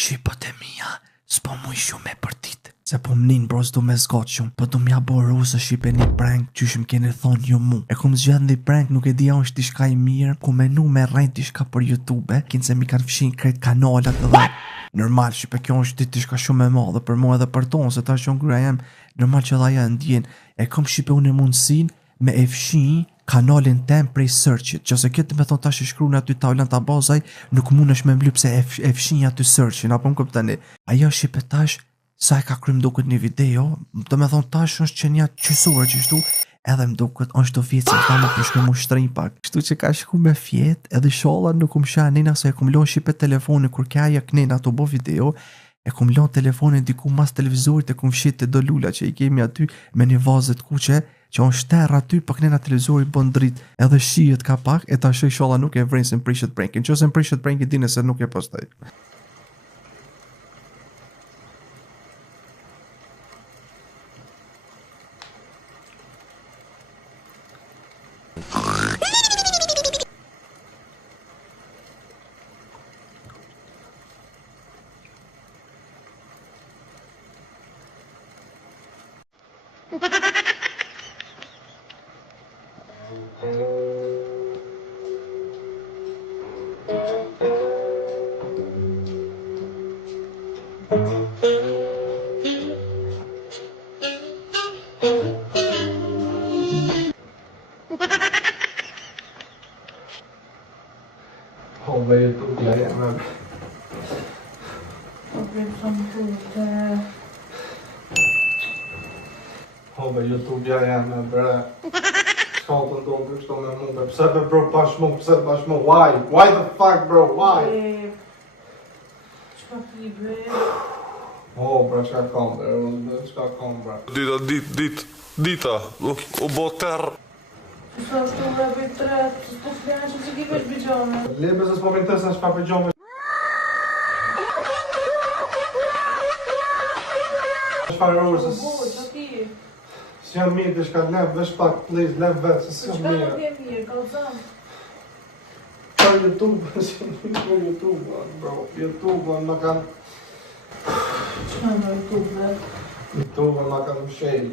Shqipët e mija, s'po mu i shumë e për tit. Se po m'nin bro s'do me zgot shumë. Po du m'ja bo rusë shqipe një prank qyshim keni thonë jo mu. E kum zgjat një prank nuk e di është tishka i mirë. Ku menu me rejt tishka për YouTube. Kinë se mi kanë fshin krejt kanalat dhe normal shqipe kjo është tishka shumë e madhe për mu edhe për tonë. Se ta që ngryja jem normal që dha ja ndjen. E kom shqipe unë e mundësin me e fshin kanalin tem prej searchit, që se këtë me thonë tash i shkru në aty tavlen të bazaj, nuk mund është me mbly pse e fshin aty searchin, apo më këptani. Ajo shqipe tash, sa e ka krym duket një video, të me thonë tash është që një qësuar që shtu, edhe më duket është të vjetë se ta më përshme mu shtrin pak. Shtu që ka shku me fjet, edhe shola nuk më shah nina, se e kum lon shqipe telefoni, kur kja knena të bo video, e kum lon telefonin diku mas televizorit, e kum fshit të do lula që i kemi aty me një vazet kuqe, që on shterë aty, për kënena televizori bën drit, edhe shijet ka pak, e ta shoj sholla nuk e vrin se m'prishet prankin, që se m'prishet prankin dine se nuk e postaj. Håller YouTube jag men. Håller YouTube jag men bra. Skål då du står med mode. Pse bro pas mo. Why the fuck bro? Why? Bro, ska komma där. Ska komma bra. Dita, o botar. Sa stora biträtt, så ska jag inte ge mig pyjamas. Lebe se s'po vjen sa shpa pyjamas. Çfarë rrugës? Si jam mirë të shka lev, vesh pak, please, lev vetë, se si jam mirë. Çka nuk mirë, kalzam. Për YouTube, si jam mirë për YouTube, bro. YouTube, më kanë... Çka në YouTube? YouTube, më kanë mshel.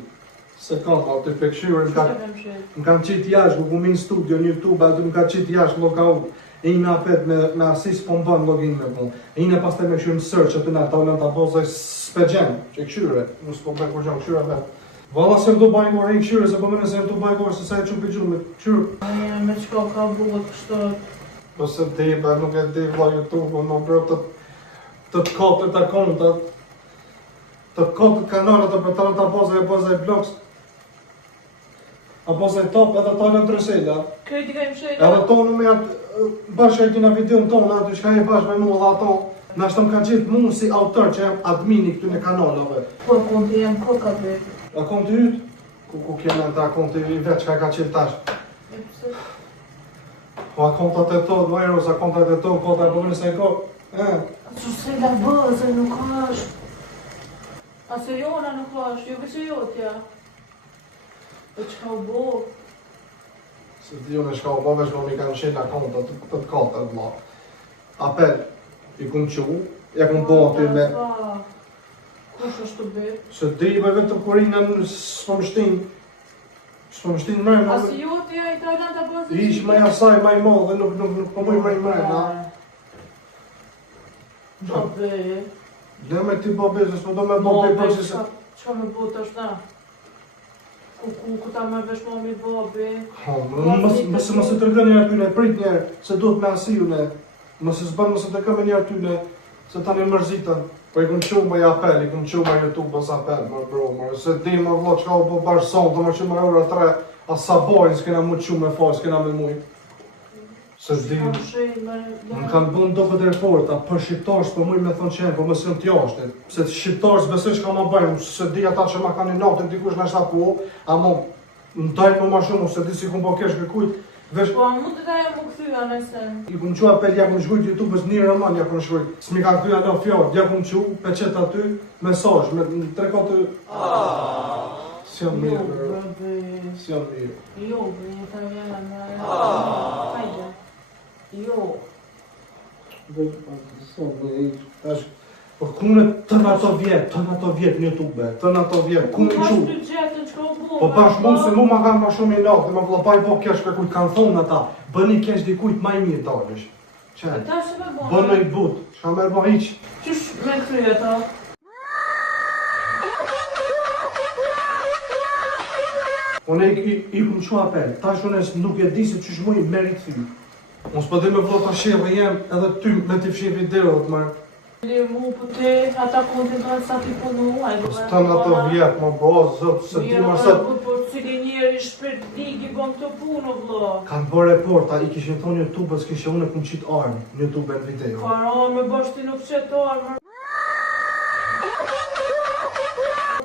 Se kam, aty pekshyrë, më kanë qitë jashtë, ku min studio në YouTube, aty më kanë qitë jashtë logout. E ina apet me asis po më bënë login me bu. E ina pas të me këshyrë në search, aty në taulen të bozaj s'pegjen, që këshyre. Nusë po me kur gjam këshyre vetë. Valla se më do bajnë gore i këshyre, se po mene se më do bajnë gore, se sa e që pëgju me këshyre. Me qka ka buhet kështë? Po se dibe, nuk e di vla YouTube, në bro të kotët akontat, të kotët kanalet të për talent të bozaj blogs, a bozaj top edhe talent të rësejda. Krejti ka imshejda? Edhe tonë me atë, bashkë e kina video në tonë, aty shka e bashkë me mu dhe ato, në ashtë më ka gjithë mu si autor që jem admini këtu në kanalove. Po, konti jem koka bëjt. A konti ytë? Ku kjene në ta konti i vetë që ka qilë tash? E pëse? Po a kontat e to, dojros, a kontat e to, kota e përgjën se e ko? Që se la bëzë, nuk është. A se jona nuk është, jo që jotja. E qka u bo? Se di unë e shka u bo, vesh më mi kanë qenë kontat të të kota e vla. Apel, i kum qu, ja kum bo aty me... Kush është të bëjt? Se di i vetë të kurinën s'po më shtin. S'po më shtin mërë. A si jotja i talent të bëzë? Ish me jasaj maj mo dhe nuk po mëj mërë mërë, na? Do bëjt? Le me ti bo bëjt, s'po do me bo bëjt për si se... Qa me bo të është na? Ku ta me vesh mo mi bo bëjt? Mëse të rëgën një atyne, prit njerë, se do të me asijune. Mëse s'bën mëse të këmë një atyne, se tani mërzitën. Po i kum qu me apel, i kum qu me YouTube bës apel, më bro, më se di më vlo qka u bo bashkë sonë, të më që më euro 3, a sa bojnë s'kena mu qu me foj, s'kena me muj. Se di, më kanë bën do këtë reporta, për shqiptarës për muj me thonë qenë, për më sëm t'jashtë, se shqiptarës besoj që ka më bëjmë, se di ata që ma kanë një natën, dikush në shta po, a më më dajnë më ma shumë, se di si kum po kesh kërkujt, vesh... Po, a mund të da e më këthyra nëse? I kum qu apel, ja kum shkujt YouTube-ës një roman, ja kum shkujt. S'mi kanë këthyra në fjallë, ja kum qu, peqet aty, mesazh, me në trekat të... Si jam mirë, bro. Si jam mirë. Jo, bro, ta janë... Hajde. Jo. Tash, Po kune tën ato vjet në YouTube, tën ato vjet, kune Ku qu. të gjetën që ka bu? Po bash mu se mu ma kanë ma shumë i natë, ma vëlla baj bo kesh ka kujt kanë thonë ata, bëni kesh dikujt ma i mirë dalësh. Qe, Ta shë me bo? bënë i but, shka merë bo hiq. Qysh me kryje ta? Unë i këmë që apel, tash unë nuk e di se qysh mu i merit thy. Unë s'po dhe me vëlla ta shirë jem edhe ty me t'i fshi videot marë. Lirë mu për te, ata kontin të sa t'i punu, Së ato vjetë, ma bo, zëtë, se ti ma sot. Po cili njeri shpirt ligi bëm të punë, vlo. Kanë bërë reporta, i kishin thonë YouTube-ës kishe unë e kumë qitë armë në YouTube e në video. Fara, me bash ti nuk qëtë armë.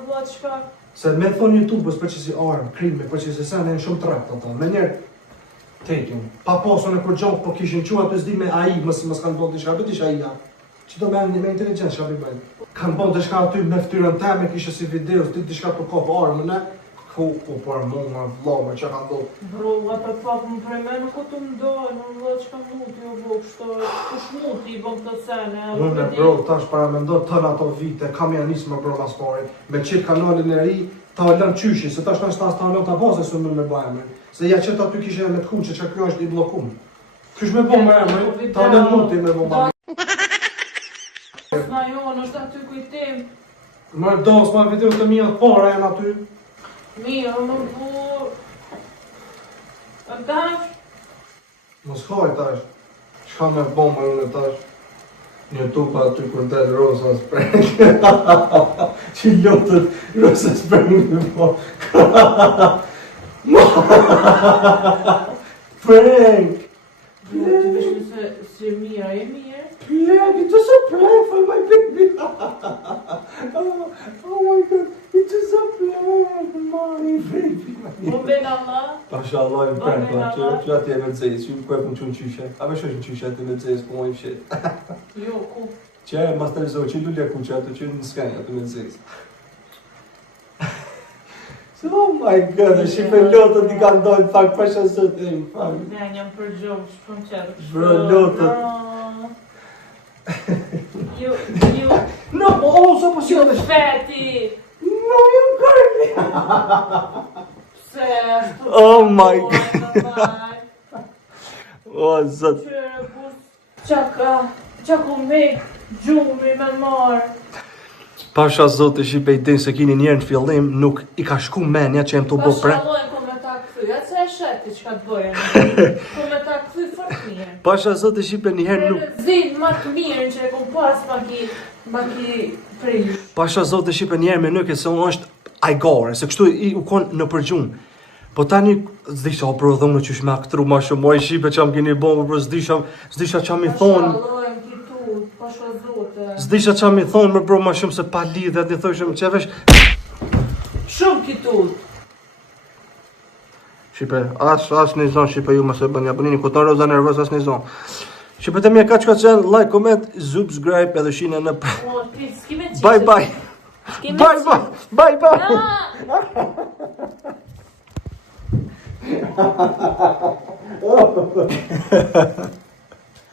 Vlo, qka? Se me thonë YouTube-ës për që si armë, krime, për që si sene në shumë trakt ata. Me njerë, tekin. Pa posën e kur gjohë, po kishin qua të zdi me AI, mësë kanë bërë të shka, bët isha AI-a. Që do me inteligencë shka bëjnë. Kanë bërë të shka aty me ftyrën teme, kishe si videos, ti të shka të kopë armën e, ku për mu, më vlo, me që kanë do. Bro, a për pak më prej me nuk o të mdoj, në vlo që ka muti o bo, kush muti i bëm të sene. Unë e bro, tash para me ndo tën ato vite, kam janë nisë më bro mas pari, me qitë kanalin e ri, ta lën qyshi, se tash ta lën ta baze së më me bajme. Se ja qëtë aty kishe me të kuqe që kjo është i blokum. Kysh me bo më emri, ta lën muti me bo ma. Na jonë është aty kujtim. Më dos ma video të mija të para janë aty. Mirë, më bu... A tash? Mos haj tash. Çka me bo më unë tash. Në YouTube aty kur del Rosa Spring. Që lotët Rosa Spring me bo. Prank! Të vishme se mira e mirë. Prank! It was a prank for my baby! Oh my god! It was a prank, my baby! Më ben Allah. Pasha Allah i prank, që ati e me të zejës, ju ku e pëm që në qyshe. A me shosh në qyshe ati me të zejës, po më i fshet. Jo, ku? Që e mas të lizohë, që lullja ku që ato që në skenja ati me të zejës. Oh my god, e shipe lotët i kanë dojnë pak pasha sot e më fakt. Ne, njëm për gjohë, shpëm qërë. Bro, lotët. Ju... No, so po si Ju feti! No, ju kërni! Se, ashtu... Oh my god. O, zot. Qërë, bus... Qako me gjumi me marë. Pasha zot e shipe i din se kini njerë në fillim, nuk i ka shku menja që jem të bo pre. Pasha lojnë ko me ta këthy, atë se e sheti që ka të bëjën. Ko me ta këthy fort mirë. Pasha zot e shipe njëherë nuk... Zidë ma të mirë që e kom pas ma ki prish. Pasha zot e shipe njerë me nëke se unë është ajgare, se kështu i u konë në përgjun. Po tani, zdisha o bro dhomë në qysh me aktru ma shumë, o i shipe që am kini bomë, bro zdisha që am i thonë. Pasha lojnë kitu, pasha zote. Zdisha që am i thonë me bro ma shumë se pa lidhe, atë i thëshëm që vesh... Shumë kitu. Shipe, as një zonë, shipe ju më se bënë, ja bënini kuton roza nervës, as një zonë. Shipe të mje ka që ka qenë, like, comment, subscribe, edhe shine në... O, ti s'kime qishë. Bye bye! Bye bye!